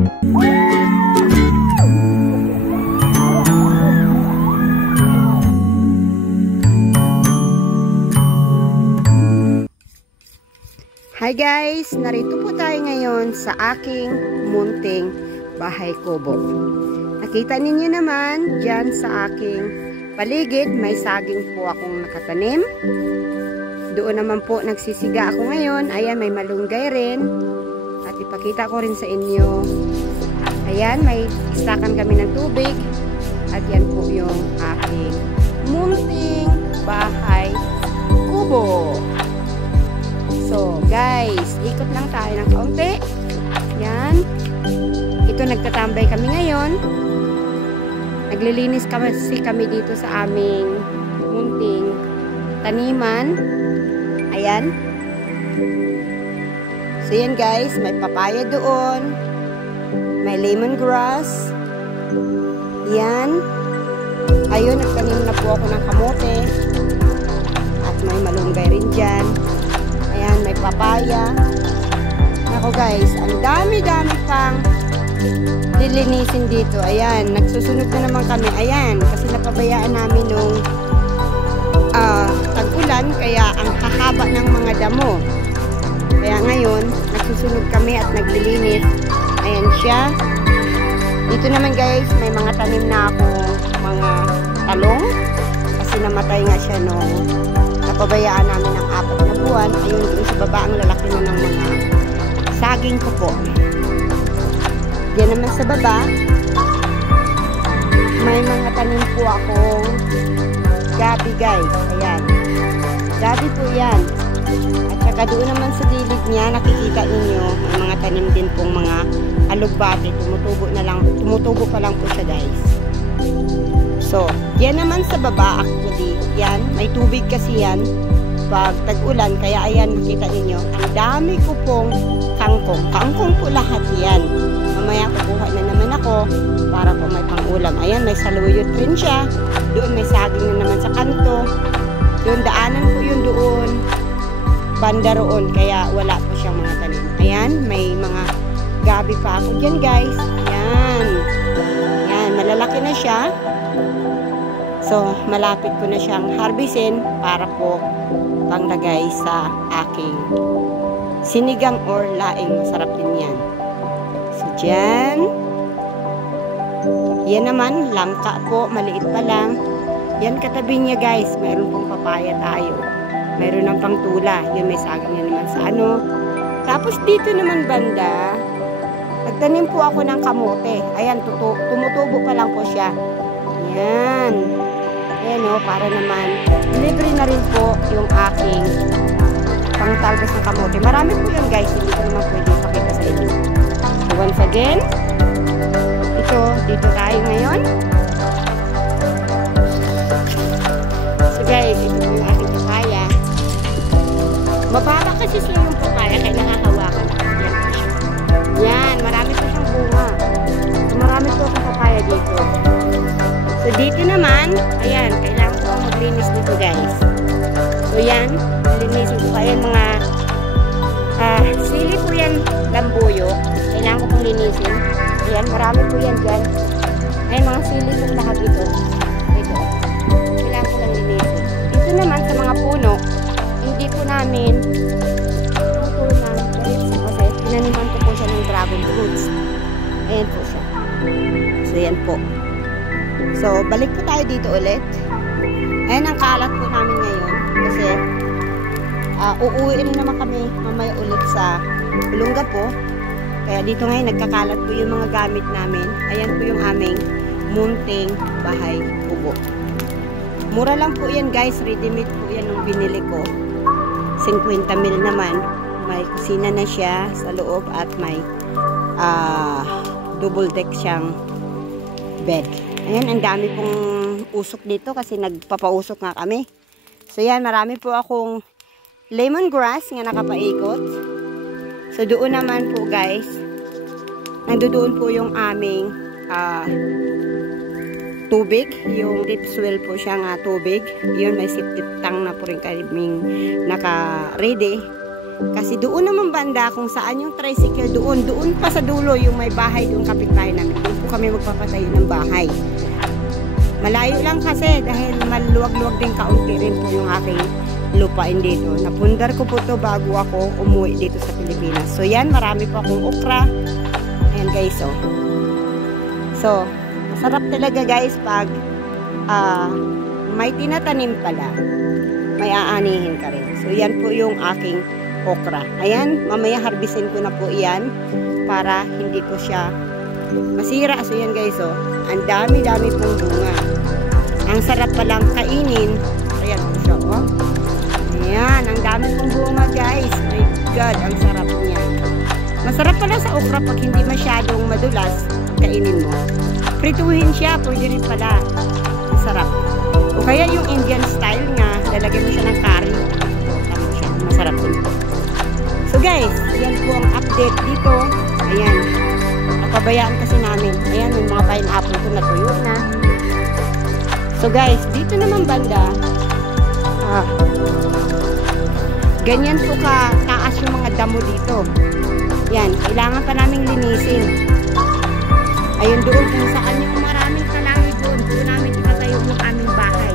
Hi guys! Narito po tayo ngayon sa aking munting bahay kubo. Nakita ninyo naman dyan sa aking paligid, may saging po akong nakatanim. Doon naman po nagsisiga ako ngayon. Ayan, may malunggay rin. At ipakita ko rin sa inyo. Ayan, may istakan kami ng tubig. At yan po yung aking munting bahay kubo. So, guys, ikot lang tayo ng kaunti. Yan. Ito, nagtatambay kami ngayon. Naglilinis kami dito sa aming munting taniman. Ayan. So, yan guys, may papaya doon. May lemongrass. Yan. Ayun, nagtanim na po ako ng kamote. At may malunggay rin dyan. Ayan, may papaya. Ako guys, ang dami-dami pang lilinisin dito. Ayan, nagsusunod na naman kami. Ayan, kasi napabayaan namin nung tag-ulan, kaya ang hahaba ng mga damo. Kaya ngayon, nagsusunod kami at naglilinis. Ayan siya. Dito naman guys, may mga tanim na akong mga talong. Kasi namatay nga siya nung napabayaan namin ng 4 na buwan. Ayun, dun sa baba ang lalaki na ng mga saging ko po. Diyan naman sa baba, may mga tanim po akong gabi guys. Ayan. Gabi po yan. At saka doon naman sa gilid niya, nakikita ninyo, may mga tanim din pong mga alugbati. Tumutubo pa lang po siya guys. So, yan naman sa baba actually, yan, may tubig kasi yan pag tag-ulan, kaya ayan, makita ninyo, ang dami ko pong kangkong. Kangkong po lahat yan. Mamaya kukuha na naman ako para po may pang-ulam. Ayan, may saluyot rin siya. Doon may saging na naman sa kanto. Doon, daanan po yun doon. Banda roon, kaya wala po siyang mga tanim. Ayan, may mga gabi pa ako dyan guys. Yan. Yan, malalaki na siya. So, malapit ko na siyang harvestin para po panglagay sa aking sinigang or laing. Masarap din yan. So, dyan. Yan naman, langka po. Maliit pa lang. Yan katabi niya guys. Mayroon pong papaya tayo. Mayroon ng pangtula. Yun, may saging na naman sa ano. Tapos dito naman banda, nagtanim po ako ng kamote. Ayan, tumutubo pa lang po siya. Yan. Ayan o, para naman libre na rin po yung aking pangtalbos ng kamote. Marami po yun guys, hindi ko naman pwede makita sa inyo. So once again, ito, dito tayo ngayon. So guys, ito po yung aking papaya. Mababa kasi siya yung papaya, kaya nakahawakan. Yan po siya. Yan, marami po siyang bunga. So marami po akong papaya dito. So, dito naman, ayan, kailangan ko maglinis dito, guys. So, yan, linisin ko. Ayan, mga sili po yan, lambuyo. Kailangan ko pong linisin. Ayan, marami po yan dyan. Ayan, mga sili po lahat ito. Ito. Kailangan ko lang linisin. Dito naman, sa mga puno, hindi po namin tutunan. Kasi, pinaniman ko po siya ng dragon fruits. Ayan po siya. So, yan po. So, balik po tayo dito ulit. Ayan ang kalat po namin ngayon. Kasi, uuwi na naman kami mamaya ulit sa Olonga po. Kaya dito ngayon, nagkakalat po yung mga gamit namin. Ayan po yung aming munting bahay kubo. Mura lang po yan guys. Ready-made po yan nung binili ko. 50 mil naman. May kusina na siya sa loob at may double deck siyang bed. Ayan, ang dami pong usok dito kasi nagpapausok nga kami. So yan, marami po akong lemongrass nga nakapaikot. So doon naman po guys, nandoon po yung aming tubig. Yung deep swell po siya nga tubig. Yun, may septic tank na po rin kaming naka-ready. Kasi doon naman banda kung saan yung tricycle doon pa sa dulo yung may bahay doon kapitbahay namin. Doon po kami magpapatayo ng bahay. Malayo lang kasi dahil maluwag-luwag din kaunti rin po yung aking lupain dito. Napundar ko po to bago ako umuwi dito sa Pilipinas. So yan, marami po akong okra. Ayan guys, oh. So, masarap talaga guys pag may tinatanim pala. May aanihin ka rin. So yan po yung aking okra. Ayan, mamaya harbisin ko na po yan para hindi po siya masira. So yan guys, oh. Ang dami-dami pong bunga. Ang sarap palang kainin. Ayan po siya, oh. Ayan, ang dami pong bunga guys. My God, ang sarap niya. Masarap pala sa okra pag hindi masyadong madulas kainin mo. Prituhin siya, pwede rin pala. Masarap. O kaya yung Indian style nga, lalagyan mo siya ng curry. Tama siya, masarap din. So guys, yan po ang update dito. Ayan. Napabayaan kasi namin. Ayan, yung mga pineapple ko natuyo na. So guys, dito naman banda, ganyan po taas yung mga damo dito. Yan, kailangan pa naming linisin. Ayun doon kung saan yung maraming kalangi doon. Doon namin itatayo yung aming bahay.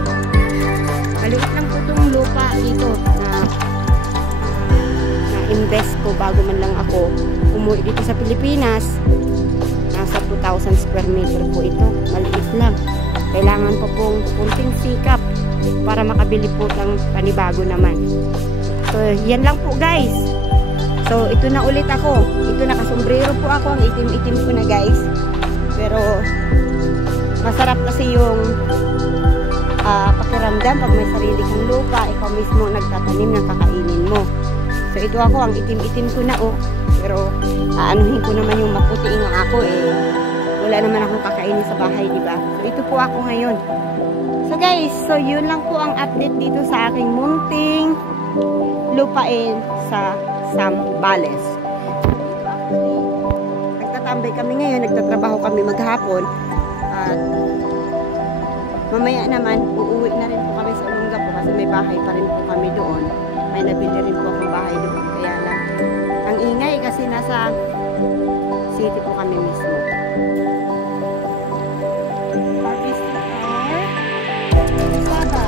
Maliit lang po itong lupa dito na invest ko bago man lang ako umuwi dito sa Pilipinas. Nasa 2,000 square meter po ito. Maliit lang. Kailangan pa pong kunting sikap para makabili po ng panibago naman. So, yan lang po guys. So, ito na ulit ako. Ito nakasombrero po ako. Ang itim-itim ko na guys. Pero, masarap kasi yung pakiramdam pag may sarili kang lupa. Ikaw mismo nagtatanim ng kakainin mo. So, ito ako. Ang itim-itim ko na oh. Pero, aanuhin ko naman yung maputi nga ako eh. Wala naman akong kakainin sa bahay, di ba? So, ito po ako ngayon. So, guys. So, yun lang po ang update dito sa aking munting lupain sa Zambales. Nagtatambay kami ngayon, nagtatrabaho kami maghapon at mamaya naman uuwi na rin po kami sa Olongapo kasi may bahay pa rin po kami doon. May nabili rin po akong bahay doon. Kaya lang, ang ingay kasi nasa city po kami mismo. Harvest na Saba.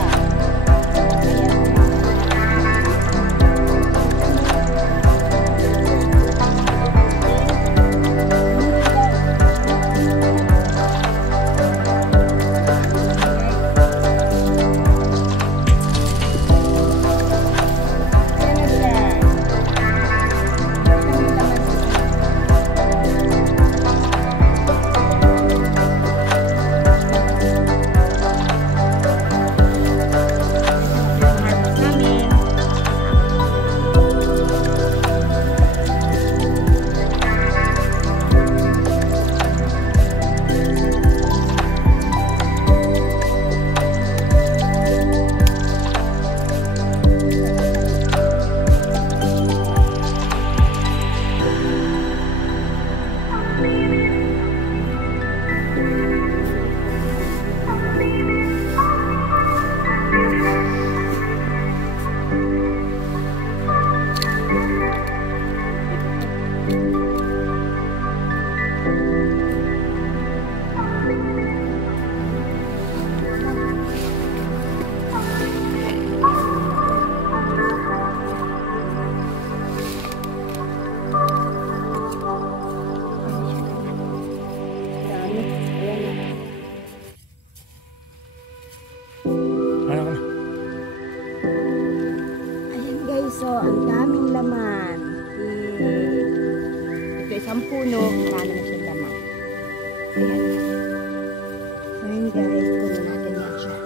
So, ang daming laman. Ito isang puno, marami na siyang laman. Ayan. So, yun guys, puno natin yan siya.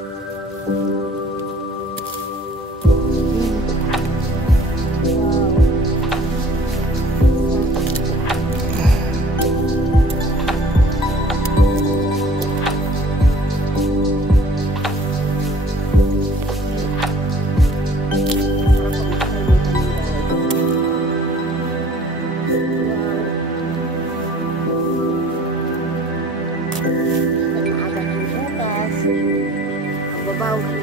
Wow.